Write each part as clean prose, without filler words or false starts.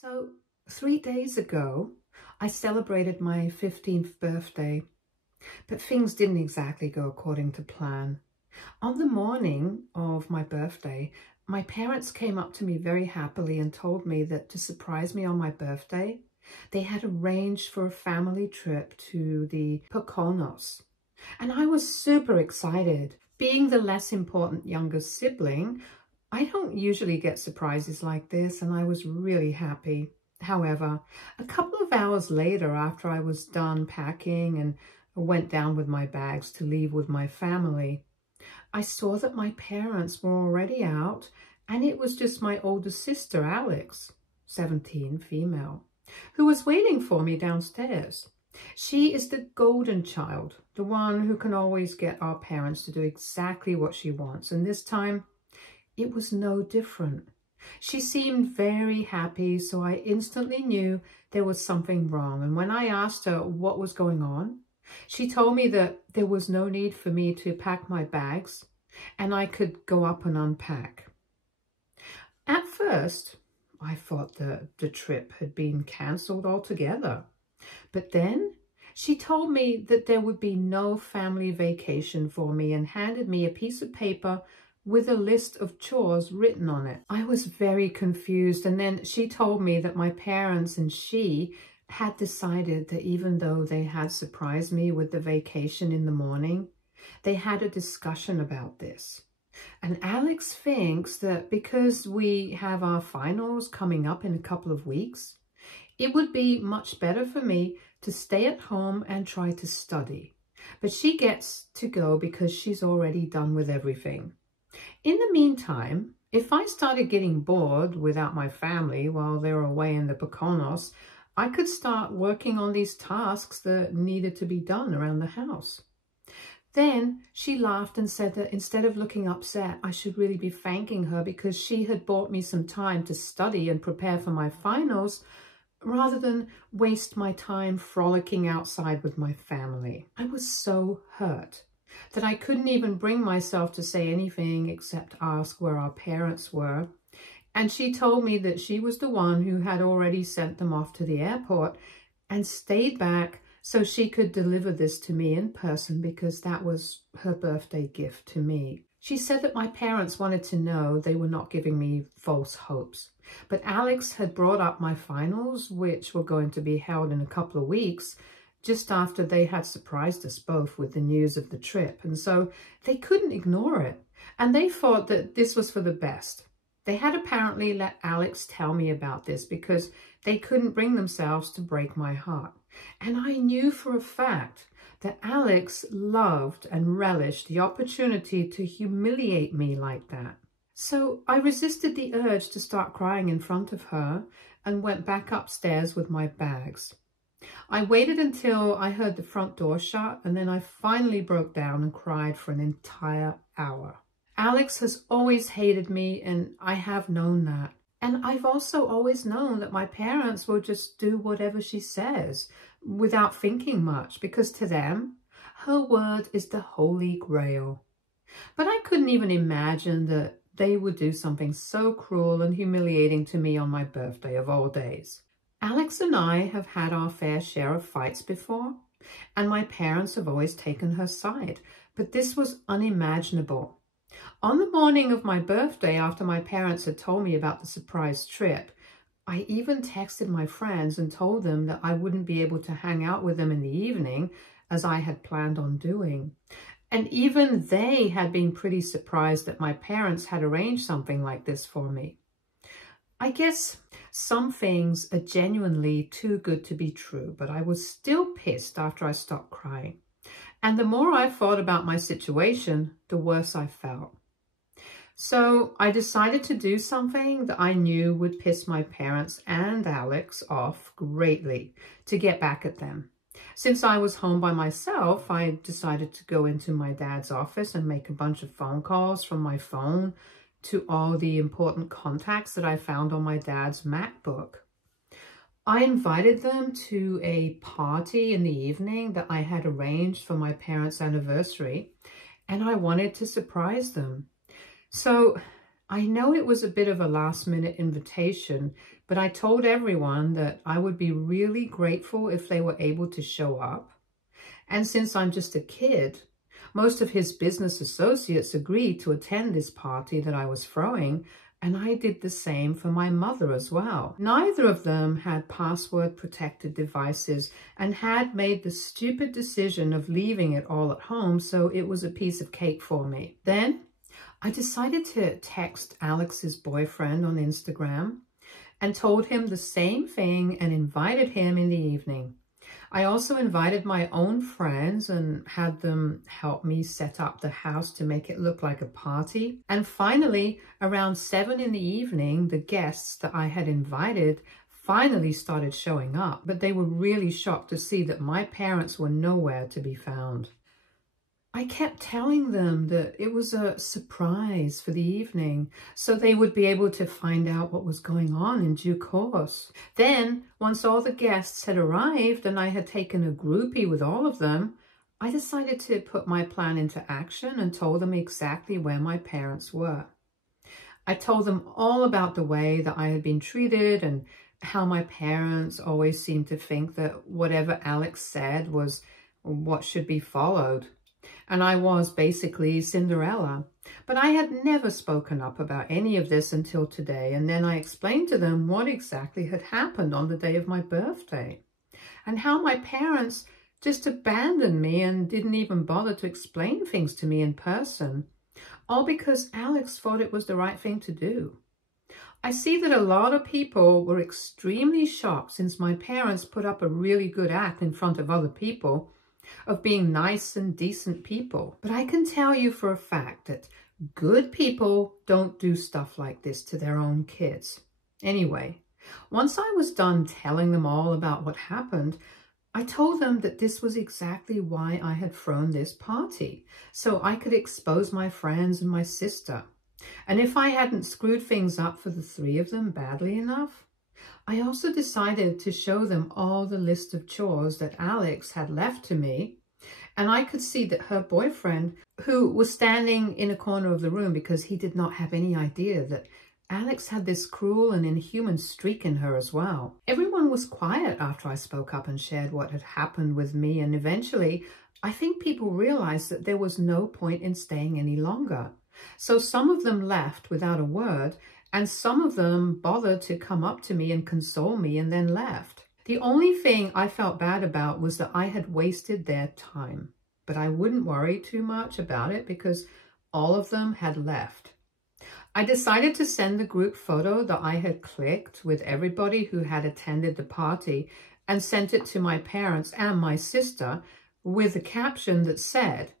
So 3 days ago, I celebrated my 15th birthday, but things didn't exactly go according to plan. On the morning of my birthday, my parents came up to me very happily and told me that to surprise me on my birthday, they had arranged for a family trip to the Poconos. And I was super excited. Being the less important younger sibling, I don't usually get surprises like this, and I was really happy. However, a couple of hours later, after I was done packing and went down with my bags to leave with my family, I saw that my parents were already out, and it was just my older sister, Alex, 17, female, who was waiting for me downstairs. She is the golden child, the one who can always get our parents to do exactly what she wants, and this time, it was no different. She seemed very happy, so I instantly knew there was something wrong. And when I asked her what was going on, she told me that there was no need for me to pack my bags and I could go up and unpack. At first, I thought the trip had been cancelled altogether. But then she told me that there would be no family vacation for me and handed me a piece of paper with a list of chores written on it. I was very confused, and then she told me that my parents and she had decided that even though they had surprised me with the vacation in the morning, they had a discussion about this. And Alex thinks that because we have our finals coming up in a couple of weeks, it would be much better for me to stay at home and try to study. But she gets to go because she's already done with everything. In the meantime, if I started getting bored without my family while they were away in the Poconos, I could start working on these tasks that needed to be done around the house. Then she laughed and said that instead of looking upset, I should really be thanking her because she had bought me some time to study and prepare for my finals rather than waste my time frolicking outside with my family. I was so hurt that I couldn't even bring myself to say anything except ask where our parents were. And she told me that she was the one who had already sent them off to the airport and stayed back so she could deliver this to me in person because that was her birthday gift to me. She said that my parents wanted to know they were not giving me false hopes. But Alex had brought up my finals, which were going to be held in a couple of weeks, just after they had surprised us both with the news of the trip. And so they couldn't ignore it. And they thought that this was for the best. They had apparently let Alex tell me about this because they couldn't bring themselves to break my heart. And I knew for a fact that Alex loved and relished the opportunity to humiliate me like that. So I resisted the urge to start crying in front of her and went back upstairs with my bags. I waited until I heard the front door shut, and then I finally broke down and cried for an entire hour. Alex has always hated me, and I have known that. And I've also always known that my parents will just do whatever she says without thinking much, because to them, her word is the holy grail. But I couldn't even imagine that they would do something so cruel and humiliating to me on my birthday of all days. Alex and I have had our fair share of fights before, and my parents have always taken her side, but this was unimaginable. On the morning of my birthday, after my parents had told me about the surprise trip, I even texted my friends and told them that I wouldn't be able to hang out with them in the evening, as I had planned on doing. And even they had been pretty surprised that my parents had arranged something like this for me. I guess some things are genuinely too good to be true, but I was still pissed after I stopped crying. And the more I thought about my situation, the worse I felt. So I decided to do something that I knew would piss my parents and Alex off greatly to get back at them. Since I was home by myself, I decided to go into my dad's office and make a bunch of phone calls from my phone to all the important contacts that I found on my dad's MacBook. I invited them to a party in the evening that I had arranged for my parents' anniversary, and I wanted to surprise them. So I know it was a bit of a last-minute invitation, but I told everyone that I would be really grateful if they were able to show up. And since I'm just a kid, most of his business associates agreed to attend this party that I was throwing, and I did the same for my mother as well. Neither of them had password-protected devices and had made the stupid decision of leaving it all at home, so it was a piece of cake for me. Then I decided to text Alex's boyfriend on Instagram and told him the same thing and invited him in the evening. I also invited my own friends and had them help me set up the house to make it look like a party. And finally, around 7 in the evening, the guests that I had invited finally started showing up, but they were really shocked to see that my parents were nowhere to be found. I kept telling them that it was a surprise for the evening, so they would be able to find out what was going on in due course. Then, once all the guests had arrived and I had taken a groupie with all of them, I decided to put my plan into action and told them exactly where my parents were. I told them all about the way that I had been treated and how my parents always seemed to think that whatever Alex said was what should be followed. And I was basically Cinderella. But I had never spoken up about any of this until today, and then I explained to them what exactly had happened on the day of my birthday, and how my parents just abandoned me and didn't even bother to explain things to me in person, all because Alex thought it was the right thing to do. I see that a lot of people were extremely shocked since my parents put up a really good act in front of other people of being nice and decent people. But I can tell you for a fact that good people don't do stuff like this to their own kids. Anyway, once I was done telling them all about what happened, I told them that this was exactly why I had thrown this party, so I could expose my friends and my sister. And if I hadn't screwed things up for the 3 of them badly enough, I also decided to show them all the list of chores that Alex had left to me, and I could see that her boyfriend, who was standing in a corner of the room because he did not have any idea that Alex had this cruel and inhuman streak in her as well. Everyone was quiet after I spoke up and shared what had happened with me, and eventually I think people realized that there was no point in staying any longer. So some of them left without a word, and some of them bothered to come up to me and console me and then left. The only thing I felt bad about was that I had wasted their time, but I wouldn't worry too much about it because all of them had left. I decided to send the group photo that I had clicked with everybody who had attended the party and sent it to my parents and my sister with a caption that said,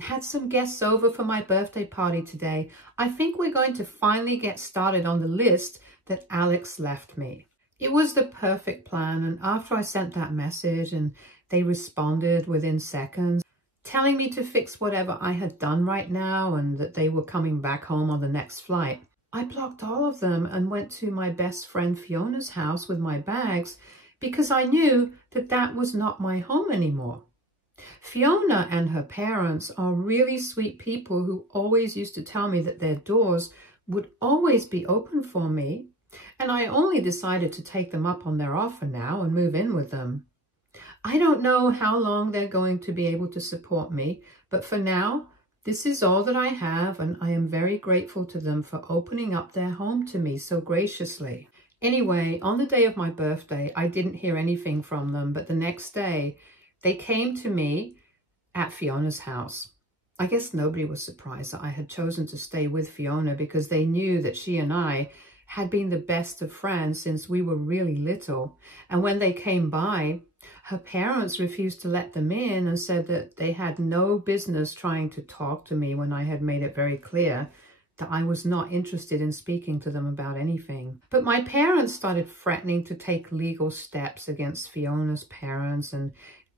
"Had some guests over for my birthday party today. I think we're going to finally get started on the list that Alex left me." It was the perfect plan, and after I sent that message and they responded within seconds, telling me to fix whatever I had done right now and that they were coming back home on the next flight, I blocked all of them and went to my best friend Fiona's house with my bags because I knew that that was not my home anymore. Fiona and her parents are really sweet people who always used to tell me that their doors would always be open for me, and I only decided to take them up on their offer now and move in with them. I don't know how long they're going to be able to support me, but for now, this is all that I have, and I am very grateful to them for opening up their home to me so graciously. Anyway, on the day of my birthday, I didn't hear anything from them, but the next day, they came to me at Fiona's house. I guess nobody was surprised that I had chosen to stay with Fiona because they knew that she and I had been the best of friends since we were really little. And when they came by, her parents refused to let them in and said that they had no business trying to talk to me when I had made it very clear that I was not interested in speaking to them about anything. But my parents started threatening to take legal steps against Fiona's parents, and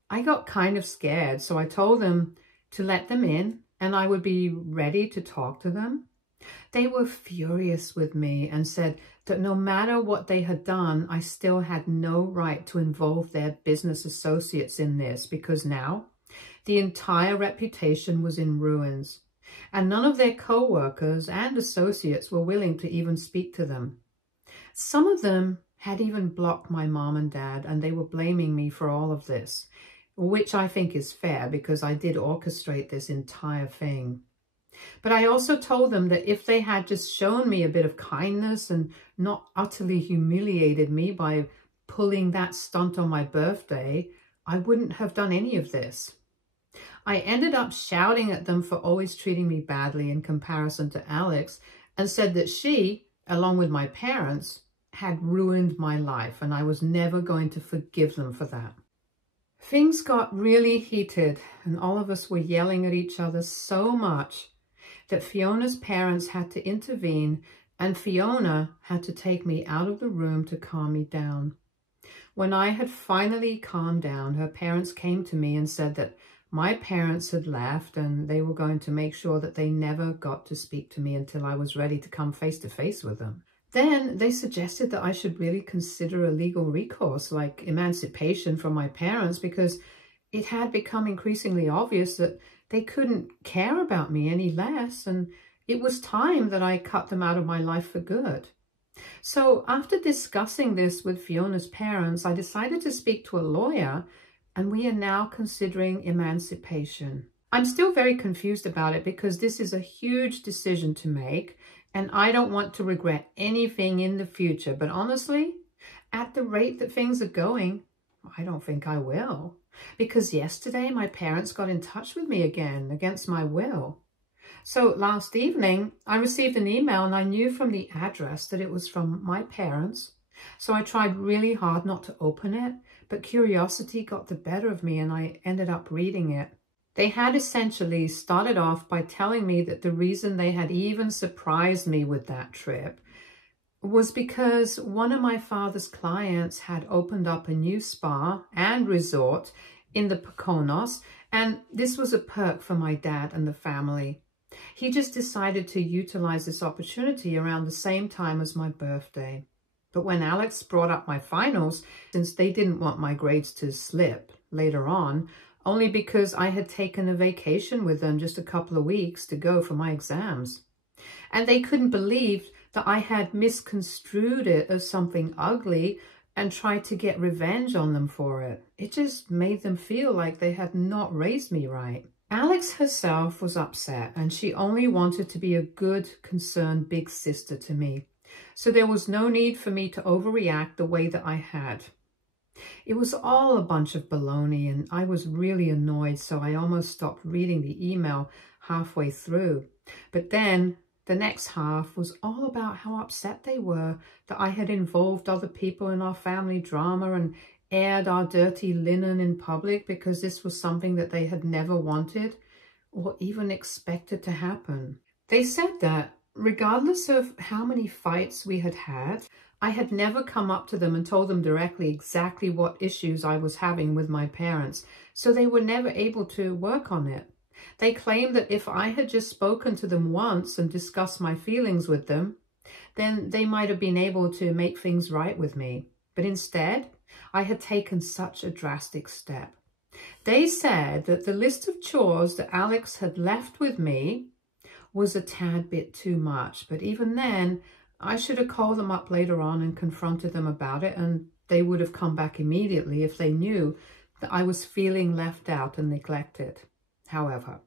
I got kind of scared, so I told them to let them in and I would be ready to talk to them. They were furious with me and said that no matter what they had done, I still had no right to involve their business associates in this because now the entire reputation was in ruins and none of their co-workers and associates were willing to even speak to them. Some of them had even blocked my mom and dad, and they were blaming me for all of this, which I think is fair because I did orchestrate this entire thing. But I also told them that if they had just shown me a bit of kindness and not utterly humiliated me by pulling that stunt on my birthday, I wouldn't have done any of this. I ended up shouting at them for always treating me badly in comparison to Alex, and said that she, along with my parents, had ruined my life, and I was never going to forgive them for that. Things got really heated, and all of us were yelling at each other so much that Fiona's parents had to intervene, and Fiona had to take me out of the room to calm me down. When I had finally calmed down, her parents came to me and said that my parents had left and they were going to make sure that they never got to speak to me until I was ready to come face to face with them. Then they suggested that I should really consider a legal recourse like emancipation from my parents, because it had become increasingly obvious that they couldn't care about me any less, and it was time that I cut them out of my life for good. So after discussing this with Fiona's parents, I decided to speak to a lawyer, and we are now considering emancipation. I'm still very confused about it because this is a huge decision to make, and I don't want to regret anything in the future. But honestly, at the rate that things are going, I don't think I will. Because yesterday my parents got in touch with me again against my will. So last evening I received an email, and I knew from the address that it was from my parents. So I tried really hard not to open it, but curiosity got the better of me and I ended up reading it. They had essentially started off by telling me that the reason they had even surprised me with that trip was because one of my father's clients had opened up a new spa and resort in the Poconos, and this was a perk for my dad and the family. He just decided to utilize this opportunity around the same time as my birthday. But when Alex brought up my finals, since they didn't want my grades to slip later on, only because I had taken a vacation with them just a couple of weeks to go for my exams. And they couldn't believe that I had misconstrued it as something ugly and tried to get revenge on them for it. It just made them feel like they had not raised me right. Alex herself was upset, and she only wanted to be a good, concerned big sister to me. So there was no need for me to overreact the way that I had. It was all a bunch of baloney, and I was really annoyed, so I almost stopped reading the email halfway through. But then the next half was all about how upset they were that I had involved other people in our family drama and aired our dirty linen in public, because this was something that they had never wanted or even expected to happen. They said that regardless of how many fights we had had, I had never come up to them and told them directly exactly what issues I was having with my parents, so they were never able to work on it. They claimed that if I had just spoken to them once and discussed my feelings with them, then they might have been able to make things right with me. But instead, I had taken such a drastic step. They said that the list of chores that Alex had left with me was a tad bit too much, but even then, I should have called them up later on and confronted them about it, and they would have come back immediately if they knew that I was feeling left out and neglected. However,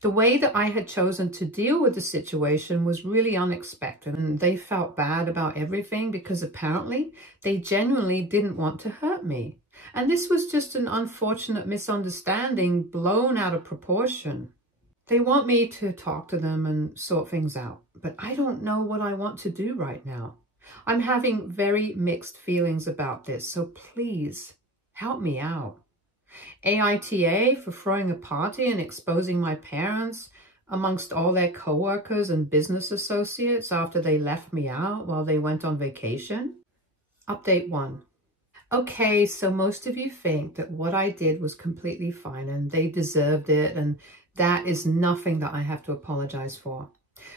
the way that I had chosen to deal with the situation was really unexpected, and they felt bad about everything because apparently they genuinely didn't want to hurt me. And this was just an unfortunate misunderstanding blown out of proportion. They want me to talk to them and sort things out, but I don't know what I want to do right now. I'm having very mixed feelings about this, so please help me out. AITA for throwing a party and exposing my parents amongst all their co-workers and business associates after they left me out while they went on vacation. Update 1. Okay, so most of you think that what I did was completely fine and they deserved it, and that is nothing that I have to apologize for.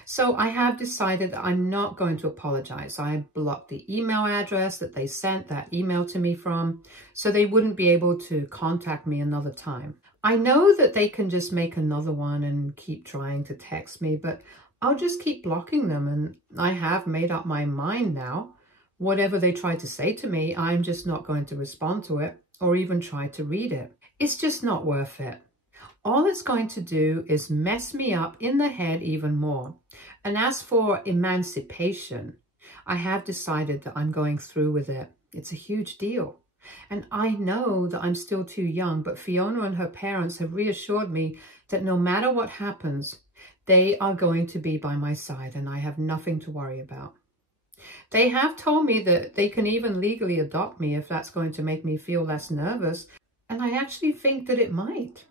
So I have decided that I'm not going to apologize. I blocked the email address that they sent that email to me from, so they wouldn't be able to contact me another time. I know that they can just make another one and keep trying to text me, but I'll just keep blocking them, and I have made up my mind now. Whatever they try to say to me, I'm just not going to respond to it or even try to read it. It's just not worth it. All it's going to do is mess me up in the head even more. And as for emancipation, I have decided that I'm going through with it. It's a huge deal. And I know that I'm still too young, but Fiona and her parents have reassured me that no matter what happens, they are going to be by my side and I have nothing to worry about. They have told me that they can even legally adopt me if that's going to make me feel less nervous, and I actually think that it might.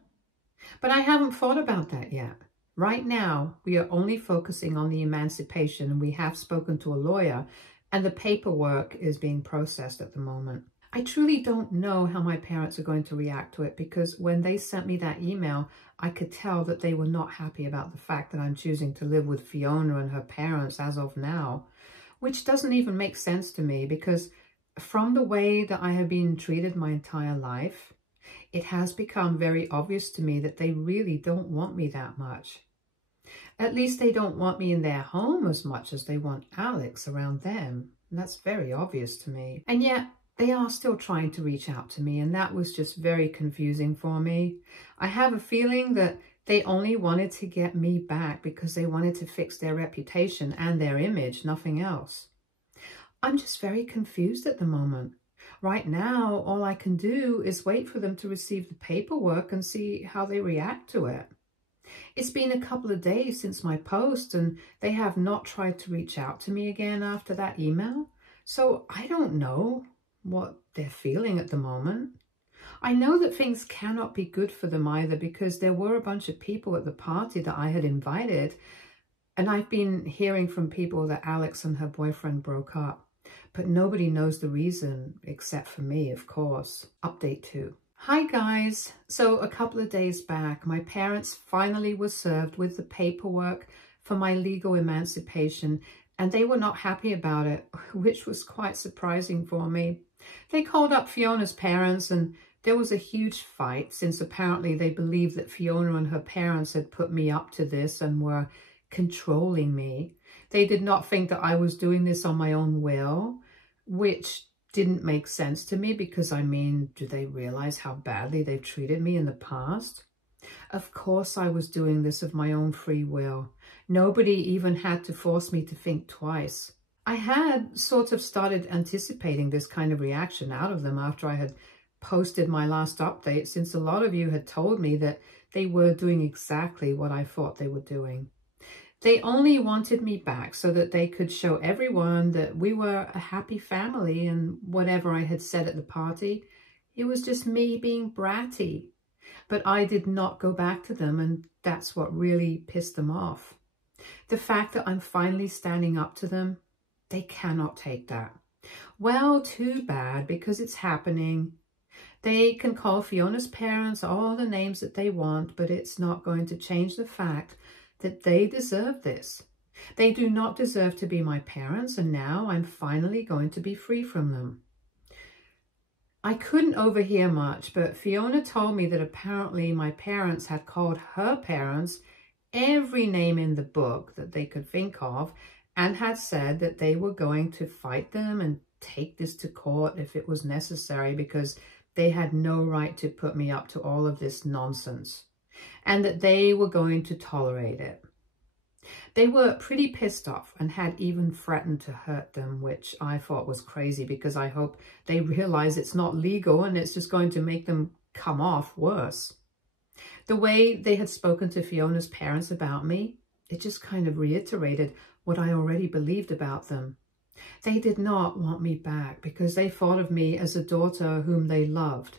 But I haven't thought about that yet. Right now, we are only focusing on the emancipation, and we have spoken to a lawyer, and the paperwork is being processed at the moment. I truly don't know how my parents are going to react to it, because when they sent me that email, I could tell that they were not happy about the fact that I'm choosing to live with Fiona and her parents as of now, which doesn't even make sense to me, because from the way that I have been treated my entire life, it has become very obvious to me that they really don't want me that much. At least they don't want me in their home as much as they want Alex around them. And that's very obvious to me. And yet, they are still trying to reach out to me, and that was just very confusing for me. I have a feeling that they only wanted to get me back because they wanted to fix their reputation and their image, nothing else. I'm just very confused at the moment. Right now, all I can do is wait for them to receive the paperwork and see how they react to it. It's been a couple of days since my post, and they have not tried to reach out to me again after that email. So I don't know what they're feeling at the moment. I know that things cannot be good for them either, because there were a bunch of people at the party that I had invited, and I've been hearing from people that Alex and her boyfriend broke up. But nobody knows the reason except for me, of course. Update 2. Hi guys. So a couple of days back, my parents finally were served with the paperwork for my legal emancipation, and they were not happy about it, which was quite surprising for me. They called up Fiona's parents, and there was a huge fight, since apparently they believed that Fiona and her parents had put me up to this and were controlling me. They did not think that I was doing this on my own will, which didn't make sense to me, because I mean, do they realize how badly they've treated me in the past? Of course I was doing this of my own free will. Nobody even had to force me to think twice. I had sort of started anticipating this kind of reaction out of them after I had posted my last update, since a lot of you had told me that they were doing exactly what I thought they were doing. They only wanted me back so that they could show everyone that we were a happy family, and whatever I had said at the party, it was just me being bratty. But I did not go back to them, and that's what really pissed them off. The fact that I'm finally standing up to them, they cannot take that. Well, too bad, because it's happening. They can call Fiona's parents all the names that they want, but it's not going to change the fact that they deserve this. They do not deserve to be my parents, and now I'm finally going to be free from them. I couldn't overhear much, but Fiona told me that apparently my parents had called her parents every name in the book that they could think of, and had said that they were going to fight them and take this to court if it was necessary, because they had no right to put me up to all of this nonsense, and that they were going to tolerate it. They were pretty pissed off and had even threatened to hurt them, which I thought was crazy, because I hope they realize it's not legal and it's just going to make them come off worse. The way they had spoken to Fiona's parents about me, it just kind of reiterated what I already believed about them. They did not want me back because they thought of me as a daughter whom they loved,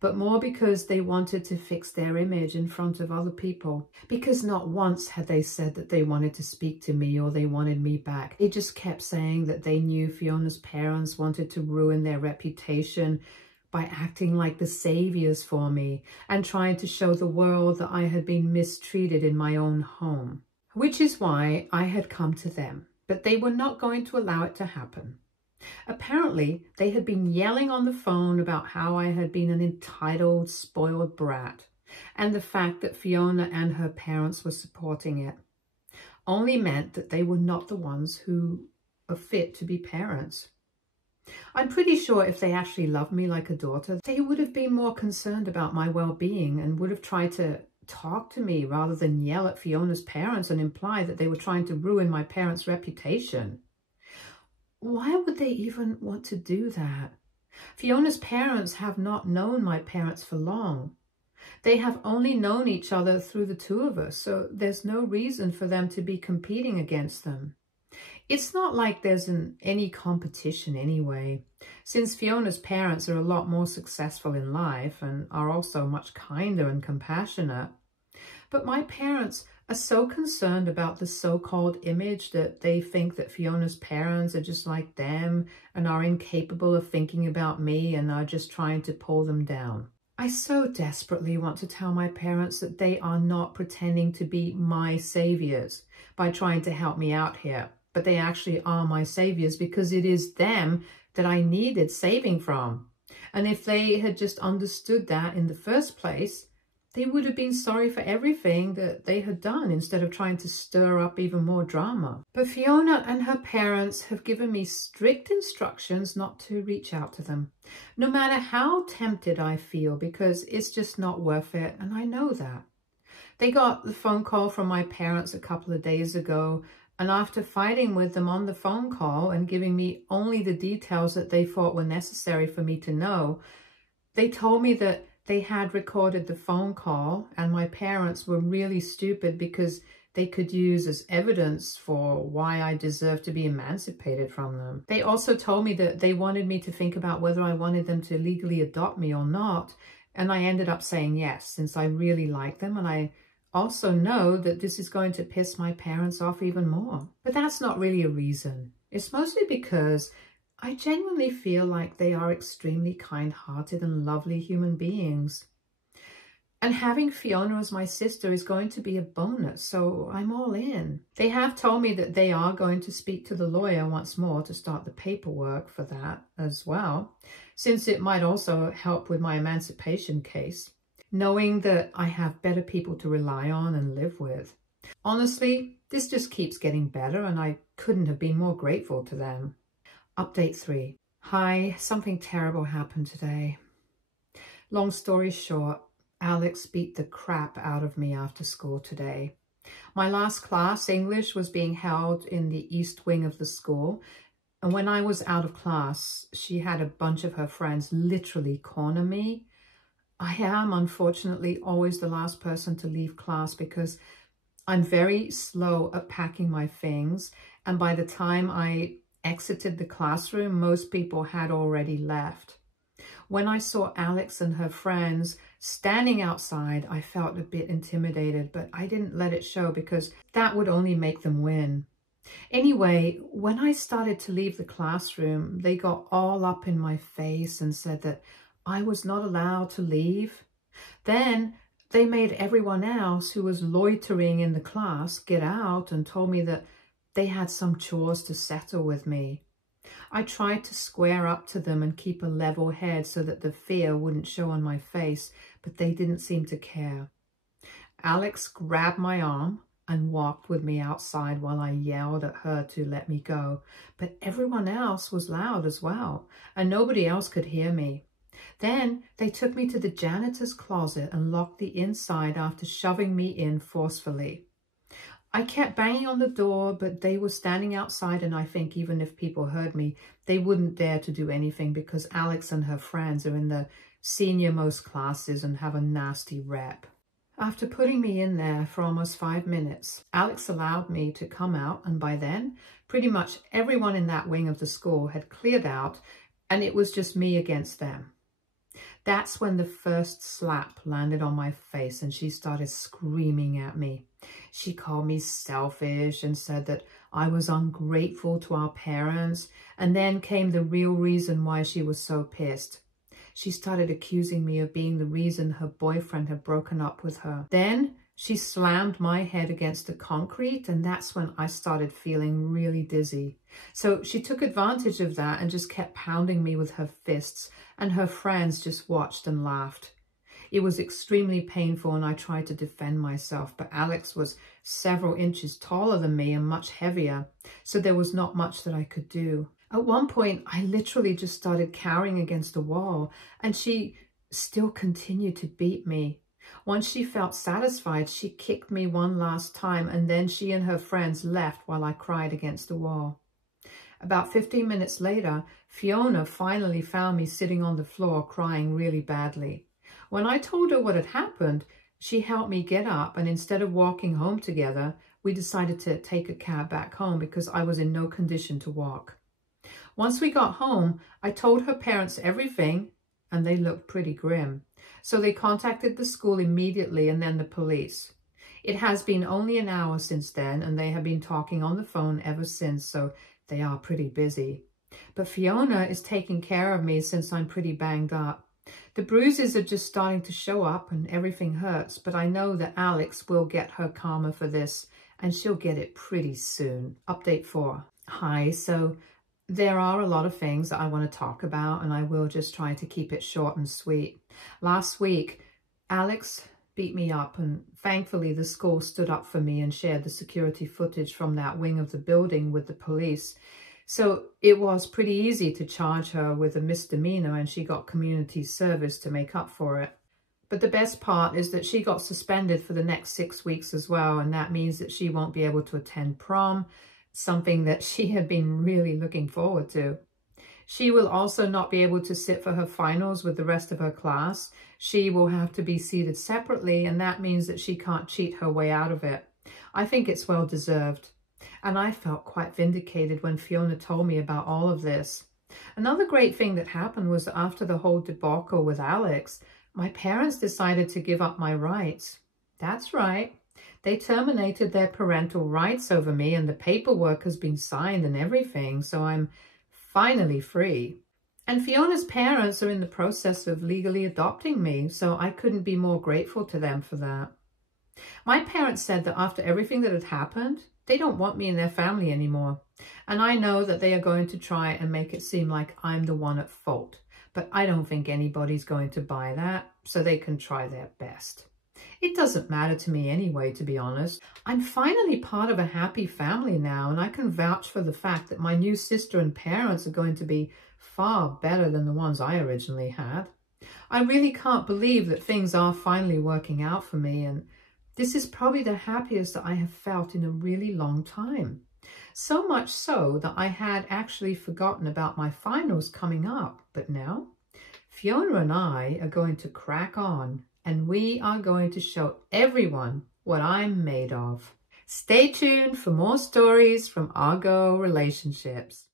but more because they wanted to fix their image in front of other people. Because not once had they said that they wanted to speak to me or they wanted me back. They just kept saying that they knew Fiona's parents wanted to ruin their reputation by acting like the saviors for me and trying to show the world that I had been mistreated in my own home. Which is why I had come to them. But they were not going to allow it to happen. Apparently, they had been yelling on the phone about how I had been an entitled, spoiled brat, and the fact that Fiona and her parents were supporting it only meant that they were not the ones who are fit to be parents. I'm pretty sure if they actually loved me like a daughter, they would have been more concerned about my well-being and would have tried to talk to me rather than yell at Fiona's parents and imply that they were trying to ruin my parents' reputation. Why would they even want to do that? Fiona's parents have not known my parents for long. They have only known each other through the two of us, so there's no reason for them to be competing against them. It's not like there's any competition anyway, since Fiona's parents are a lot more successful in life and are also much kinder and compassionate. But my parents are so concerned about the so-called image that they think that Fiona's parents are just like them and are incapable of thinking about me and are just trying to pull them down. I so desperately want to tell my parents that they are not pretending to be my saviors by trying to help me out here, but they actually are my saviors because it is them that I needed saving from. And if they had just understood that in the first place, they would have been sorry for everything that they had done instead of trying to stir up even more drama. But Fiona and her parents have given me strict instructions not to reach out to them, no matter how tempted I feel, because it's just not worth it, and I know that. They got the phone call from my parents a couple of days ago, and after fighting with them on the phone call and giving me only the details that they thought were necessary for me to know, they told me that they had recorded the phone call and my parents were really stupid because they could use as evidence for why I deserved to be emancipated from them. They also told me that they wanted me to think about whether I wanted them to legally adopt me or not, and I ended up saying yes, since I really like them, and I also know that this is going to piss my parents off even more. But that's not really a reason. It's mostly because I genuinely feel like they are extremely kind-hearted and lovely human beings. And having Fiona as my sister is going to be a bonus, so I'm all in. They have told me that they are going to speak to the lawyer once more to start the paperwork for that as well, since it might also help with my emancipation case, knowing that I have better people to rely on and live with. Honestly, this just keeps getting better and I couldn't have been more grateful to them. Update 3. Hi, something terrible happened today. Long story short, Alex beat the crap out of me after school today. My last class, English, was being held in the east wing of the school, and when I was out of class, she had a bunch of her friends literally corner me. I am, unfortunately, always the last person to leave class because I'm very slow at packing my things, and by the time I exited the classroom, most people had already left. When I saw Alex and her friends standing outside, I felt a bit intimidated, but I didn't let it show because that would only make them win. Anyway, when I started to leave the classroom, they got all up in my face and said that I was not allowed to leave. Then they made everyone else who was loitering in the class get out and told me that they had some chores to settle with me. I tried to square up to them and keep a level head so that the fear wouldn't show on my face, but they didn't seem to care. Alex grabbed my arm and walked with me outside while I yelled at her to let me go, but everyone else was loud as well, and nobody else could hear me. Then they took me to the janitor's closet and locked the inside after shoving me in forcefully. I kept banging on the door, but they were standing outside, and I think even if people heard me, they wouldn't dare to do anything because Alex and her friends are in the senior-most classes and have a nasty rep. After putting me in there for almost 5 minutes, Alex allowed me to come out, and by then, pretty much everyone in that wing of the school had cleared out, and it was just me against them. That's when the first slap landed on my face and she started screaming at me. She called me selfish and said that I was ungrateful to our parents, and then came the real reason why she was so pissed. She started accusing me of being the reason her boyfriend had broken up with her. Then she slammed my head against the concrete, and that's when I started feeling really dizzy. So she took advantage of that and just kept pounding me with her fists, and her friends just watched and laughed. It was extremely painful and I tried to defend myself, but Alex was several inches taller than me and much heavier, so there was not much that I could do. At one point, I literally just started cowering against the wall, and she still continued to beat me. Once she felt satisfied, she kicked me one last time, and then she and her friends left while I cried against the wall. About 15 minutes later, Fiona finally found me sitting on the floor crying really badly. When I told her what had happened, she helped me get up, and instead of walking home together, we decided to take a cab back home because I was in no condition to walk. Once we got home, I told her parents everything, and they looked pretty grim. So they contacted the school immediately and then the police. It has been only an hour since then, and they have been talking on the phone ever since, so they are pretty busy. But Fiona is taking care of me since I'm pretty banged up. The bruises are just starting to show up and everything hurts, but I know that Alex will get her karma for this, and she'll get it pretty soon. Update 4. Hi, so there are a lot of things that I want to talk about, and I will just try to keep it short and sweet. Last week, Alex beat me up, and thankfully the school stood up for me and shared the security footage from that wing of the building with the police. So it was pretty easy to charge her with a misdemeanor, and she got community service to make up for it. But the best part is that she got suspended for the next 6 weeks as well, and that means that she won't be able to attend prom, something that she had been really looking forward to. She will also not be able to sit for her finals with the rest of her class. She will have to be seated separately, and that means that she can't cheat her way out of it. I think it's well deserved. And I felt quite vindicated when Fiona told me about all of this. Another great thing that happened was that after the whole debacle with Alex, my parents decided to give up my rights. That's right. They terminated their parental rights over me, and the paperwork has been signed and everything, so I'm finally free. And Fiona's parents are in the process of legally adopting me, so I couldn't be more grateful to them for that. My parents said that after everything that had happened, they don't want me in their family anymore. And I know that they are going to try and make it seem like I'm the one at fault. But I don't think anybody's going to buy that, so they can try their best. It doesn't matter to me anyway, to be honest. I'm finally part of a happy family now, and I can vouch for the fact that my new sister and parents are going to be far better than the ones I originally had. I really can't believe that things are finally working out for me, and this is probably the happiest that I have felt in a really long time. So much so that I had actually forgotten about my finals coming up. But now, Fiona and I are going to crack on, and we are going to show everyone what I'm made of. Stay tuned for more stories from our girl relationships.